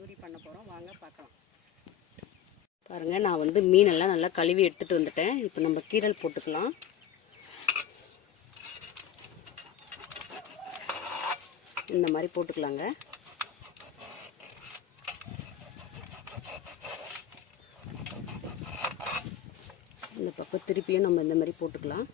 தந்தூரி பண்ண போகிறோம், வாங்க பார்க்கலாம். பாருங்கள், நான் வந்து மீனெல்லாம் நல்லா கழுவி எடுத்துகிட்டு வந்துட்டேன். இப்போ நம்ம கீரல் போட்டுக்கலாம். இந்த மாதிரி போட்டுக்கலாங்க. இந்த பக்கம் திருப்பியும் நம்ம இந்த மாதிரி போட்டுக்கலாம்.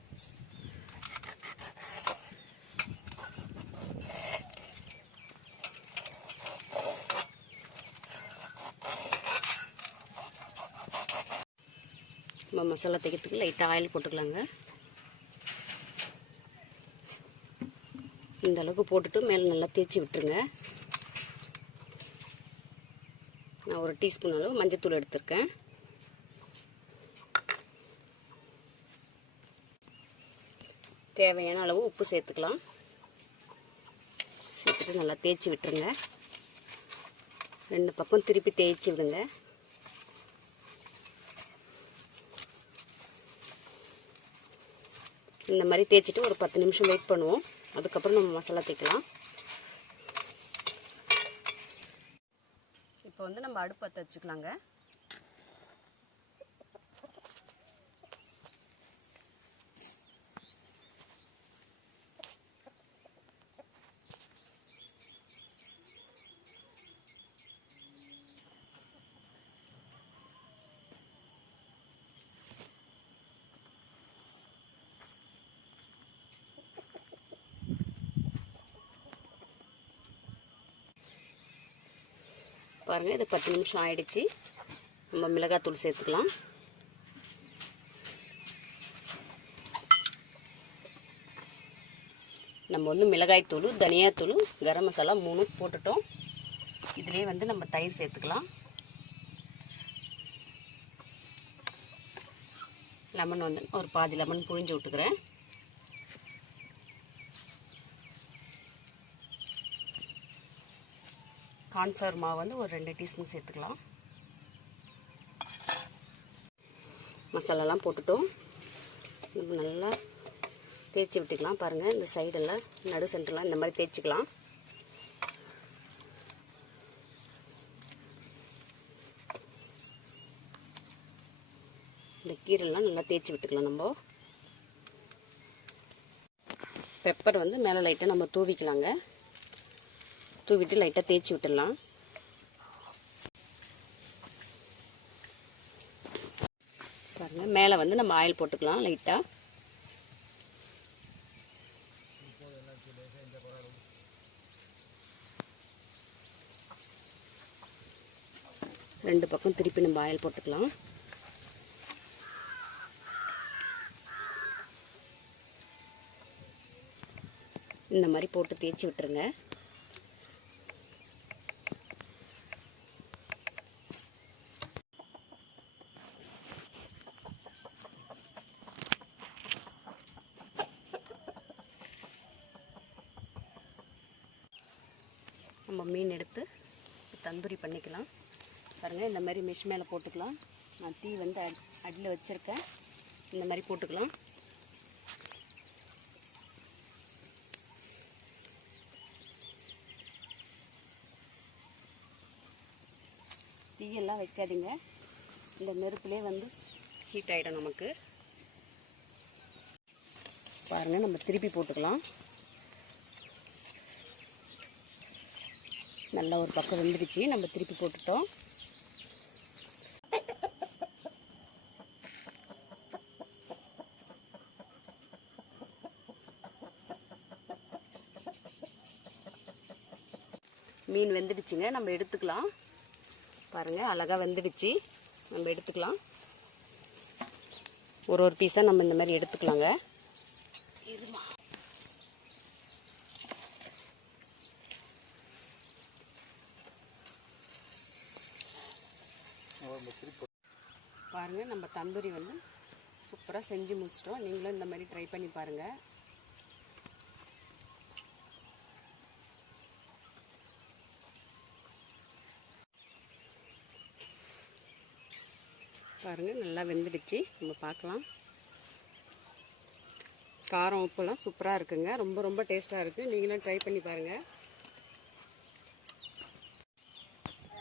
நம்ம மசாலா தைக்கிறதுக்கு லைட்டாக ஆயில் போட்டுக்கலாங்க. இந்த அளவுக்கு போட்டுட்டு மேலே நல்லா தேய்ச்சி விட்டுருங்க. நான் ஒரு டீஸ்பூன் அளவு மஞ்சத்தூள் எடுத்திருக்கேன். தேவையான அளவு உப்பு சேர்த்துக்கலாம். சேர்த்துட்டு நல்லா தேய்ச்சி விட்டுருங்க. 2 பக்கம் திருப்பி தேய்ச்சி விடுங்க. இந்த மாதிரி தேய்ச்சிட்டு ஒரு 10 நிமிஷம் வெயிட் பண்ணுவோம். அதுக்கப்புறம் நம்ம மசாலா தேய்க்கலாம். இப்போ வந்து நம்ம அடுப்பு பற்ற வச்சுக்கலாங்க. பாருங்கள், இது 10 நிமிஷம் ஆயிடுச்சு. நம்ம மிளகாத்தூள் சேர்த்துக்கலாம். நம்ம வந்து மிளகாய்த்தூள், தனியாத்தூள், கரம் மசாலா 3 போட்டுட்டோம். இதிலே வந்து நம்ம தயிர் சேர்த்துக்கலாம். லெமன் வந்து ஒரு பாதி லெமன் புழிஞ்சு விட்டுக்கிறேன். கார்ன்ஃப்ளவர் மாவு வந்து ஒரு 2 டீஸ்பூன் சேர்த்துக்கலாம். மசாலாலாம் போட்டுட்டோம். நல்லா தேய்ச்சி விட்டுக்கலாம். பாருங்கள், இந்த சைடெல்லாம் நடு சென்டர்லாம் இந்த மாதிரி தேய்ச்சிக்கலாம். இந்த கீரைலாம் நல்லா தேய்ச்சி விட்டுக்கலாம். நம்ம பெப்பர் வந்து மேலே லைட்டாக நம்ம தூவிக்கலாங்க. தூவிட்டு லைட்டாக தேய்ச்சி விட்டுடலாம். பாருங்கள், மேலே வந்து நம்ம ஆயில் போட்டுக்கலாம் லைட்டாக. ரெண்டு பக்கம் திருப்பி நம்ம ஆயில் போட்டுக்கலாம். இந்த மாதிரி போட்டு தேய்ச்சி விட்டுருங்க. நம்ம மீன் எடுத்து தந்தூரி பண்ணிக்கலாம். பாருங்கள், இந்த மாதிரி மெஷ் மேலே போட்டுக்கலாம். நான் தீ வந்து அடியில் வச்சுருக்கேன். இந்த மாதிரி போட்டுக்கலாம். தீயெல்லாம் வைக்காதீங்க. இந்த நெருப்புலேயே வந்து ஹீட் ஆகிடும் நமக்கு. பாருங்கள், நம்ம திருப்பி போட்டுக்கலாம். நல்லா ஒரு பக்கம் வெந்துடுச்சு. நம்ம திருப்பி போட்டுட்டோம். மீன் வெந்துடுச்சுங்க. நம்ம எடுத்துக்கலாம். பாருங்கள், அழகாக வெந்துடுச்சு. நம்ம எடுத்துக்கலாம். ஒரு பீஸாக நம்ம இந்த மாதிரி எடுத்துக்கலாங்க. பாருங்கள், நம்ம தந்தூரி வந்து சூப்பராக செஞ்சு முடிச்சிட்டோம். நீங்களும் இந்த மாதிரி ட்ரை பண்ணி பாருங்கள். பாருங்கள், நல்லா வெந்துடுச்சு. நம்ம பார்க்கலாம். காரம் உப்புலாம் சூப்பராக இருக்குங்க. ரொம்ப ரொம்ப டேஸ்ட்டாக இருக்குது. நீங்களும் ட்ரை பண்ணி பாருங்கள்.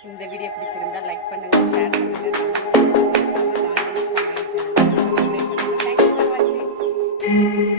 இந்த வீடியோ பிடிச்சிருந்தா லைக் பண்ணுங்கள், ஷேர் பண்ணுங்கள், கமெண்ட் பண்ணுங்கள். சப்ஸ்கிரைப் பண்ணுங்கள். தேங்க்ஸ் ஃபார் வாட்சிங்.